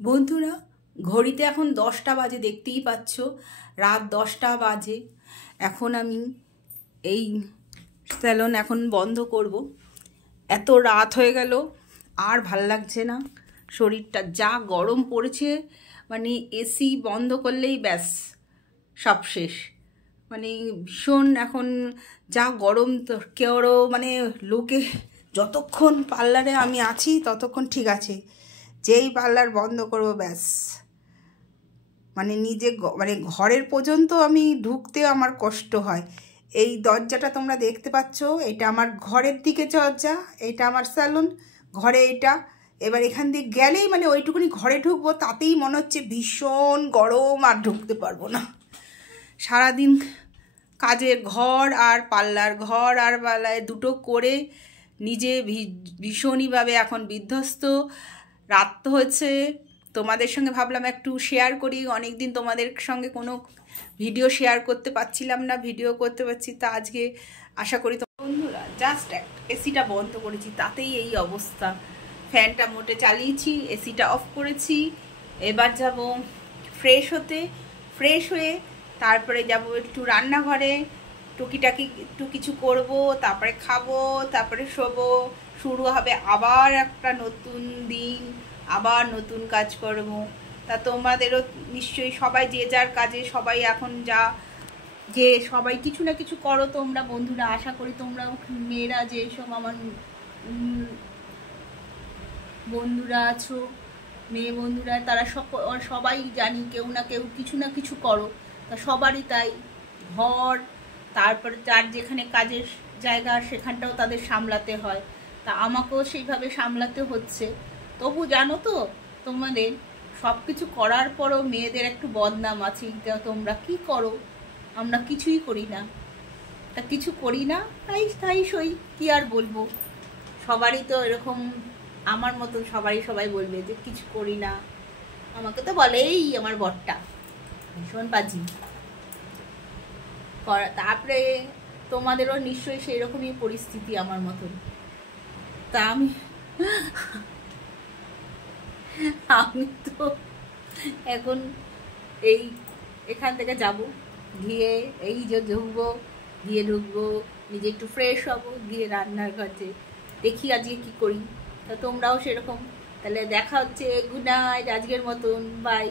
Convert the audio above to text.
বন্ধুরা, ঘড়িতে এখন 10টা বাজে, দেখতেই পাচ্ছ রাত 10টা বাজে। এখন আমি এই স্যালন এখন বন্ধ করব। এত রাত হয়ে গেল, আর ভাল লাগছে না শরীরটা, যা গরম পড়েছে। মানে এসি বন্ধ করলেই ব্যাস সব শেষ। মানে ভীষণ এখন যা গরম, তো কেউরও মানে লোকে যতক্ষণ পার্লারে আমি আছি ততক্ষণ ঠিক আছে, যেই পার্লার বন্ধ করবো ব্যাস মানে নিজে মানে ঘরের পর্যন্ত আমি ঢুকতে আমার কষ্ট হয়। এই দরজাটা তোমরা দেখতে পাচ্ছ, এটা আমার ঘরের দিকে দরজা, এটা আমার স্যালুন ঘরে এটা। এবার এখান দিয়ে গেলেই মানে ওইটুকুনি ঘরে ঢুকবো, তাতেই মনে হচ্ছে ভীষণ গরম, আর ঢুকতে পারবো না। সারাদিন কাজের ঘর আর পার্লায় দুটো করে নিজে ভীষণইভাবে এখন বিধ্বস্ত। রাত তো হচ্ছে, তোমাদের সঙ্গে ভাবলাম একটু শেয়ার করি। অনেক দিন তোমাদের সঙ্গে কোনো ভিডিও শেয়ার করতে পারছিলাম না, ভিডিও করতে পারছি, তা আজকে আশা করি তো। বন্ধুরা, জাস্ট এসিটা বন্ধ করেছি, তাতেই এই অবস্থা। ফ্যানটা মোটে চালিয়েছি, এসিটা অফ করেছি। এবার যাব ফ্রেশ হতে, ফ্রেশ হয়ে তারপরে যাব একটু রান্নাঘরে, টুকিটাকি একটু কিছু করব, তারপরে খাবো, তারপরে শোবো। শুরু হবে আবার একটা নতুন দিন, আবার নতুন কাজ করব। তা তোমাদেরও নিশ্চয়ই সবাই যে যার কাজে সবাই এখন যে সবাই কিছু না কিছু করো তোমরা বন্ধুরা। আশা করি তোমরা মেয়েরা যেসব আমার বন্ধুরা আছো, মেয়ে বন্ধুরা, তারা সবাই জানি কেউ না কেউ কিছু না কিছু করো। তা সবারই তাই ঘর, তারপরে যার যেখানে কাজের জায়গা সেখানটাও তাদের সামলাতে হয়। তা আমাকেও সেইভাবে সামলাতে হচ্ছে। তবু জানো তো, তোমাদের সব কিছু করার পরও মেয়েদের একটু বদনাম আছে। তোমরা কি করো, আমরা কিছুই করি না। তা কিছু করি না, তাই সই, কি আর বলবো। সবারই তো এরকম, আমার মতন সবাই বলবে যে কিছু করি না। আমাকে তো বলেই আমার বরটা ভীষণ বাজি। তারপরে তোমাদেরও নিশ্চয়ই সেই রকমই পরিস্থিতি আমার মতন। তা আমি তো এখন এখান থেকে যাব, গিয়ে এই যে ঢুকবো, নিজে একটু ফ্রেশ হবো, গিয়ে রান্নার ঘরে দেখি আজকে কি করি। তা তোমরাও সেরকম। তাহলে দেখা হচ্ছে, গুড নাইট আজকের মতন, বাই।